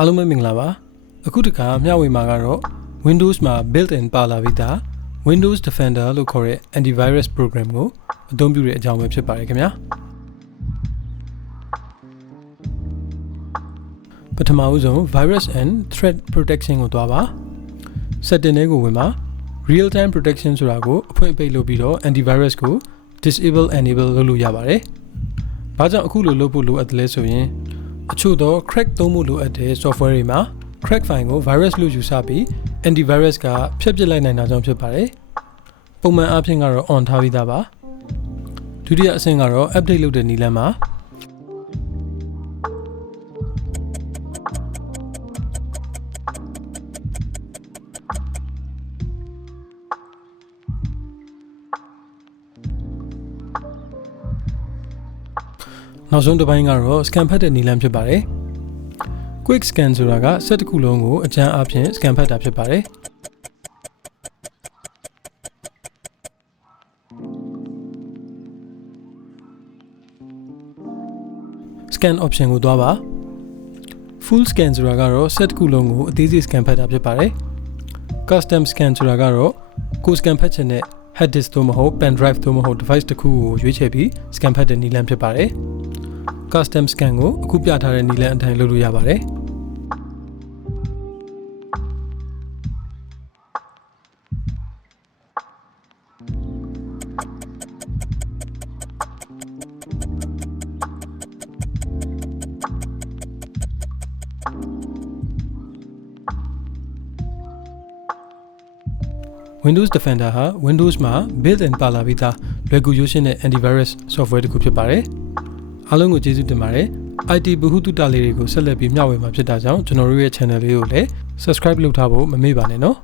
အားလုံးပဲမင်္ဂလာပါအခုတခါမျှဝေမှာကတော့ Windows မှာ built-in ပါလာပြီးသား Windows Defender လို့ခေါ်တဲ့ antivirus program ကိုအသုံးပြုတဲ့အကြောင်းပဲဖြစ်ပါတယ်ခင်ဗျာပထမဦးဆုံး virus and threat protection ကိုသွားပါ setting တွေကိုဝင်ပါ real time protection ဆိုတာကိုအဖွင့်အပိတ်လုပ်ပြီးတော့ antivirus ကို disable enable လုပ်လို့ရပါတယ်ဘာကြောင့်အခုလိုလုပ်ဖို့လိုအပ်တယ်လဲဆိုရင်အချို့တော့ crack သုံးဖို့လိုအပ်တဲ့ software တွေမှာ crack file ကို virus လို့ယူဆပြီး antivirus ကဖျက်ပစ်လိုက်နိုင်တာကြောင့်ဖြစ်ပါတယ်ပုံမှန်အားဖြင့်ကတော့ on ထားပြီးသားပါဒုတိယအဆင့်ကတော့ update လုပ်တဲ့နည်းလမ်းမှာနောက်ဆုံးတစ်ပိုင်းကတော့ scan ဖတ်တဲ့နည်းလမ်းဖြစ်ပါတယ် quick scan ဆိုတာက set တစ်ခုလုံးကိုအကြမ်းအားဖြင့် scan ဖတ်တာဖြစ်ပါတယ် scan option ကိုသွားပါ full scan ဆိုတာကတော့ set တစ်ခုလုံးကိုအသေးစိတ် scan ဖတ်တာဖြစ်ပါတယ် custom scan ဆိုတာကတော့ကိုယ် scan ဖတ်ချင်တဲ့ hard disk သို့မဟုတ် pen drive သို့မဟုတ် device တစ်ခုကိုရွေးချယ်ပြီး scan ဖတ်တဲ့နည်းလမ်းဖြစ်ပါတယ်custom scan ကိုအခုပြထားတဲ့နည်းလမ်းအတိုင်းလုပ်လို့ရပါတယ် Windows Defender ဟာ Windows မှာ built-in ပါလာပြီးသားလွယ်ကူရိုးရှင်းတဲ့ antivirus software တစ်ခုဖြစ်ပါတယ်အားလုံးကိုကျေးဇူးတင်ပါတယ် IT ဗဟုသုတလေးတွေကိုဆက်လက်ပြီးမျှဝေမှာဖြစ်တာကြောင့်ကျွန်တော်တို့ရဲ့ channel လေးကိုလည်း subscribe လုပ်ထားဖို့မမေ့ပါနဲ့နော်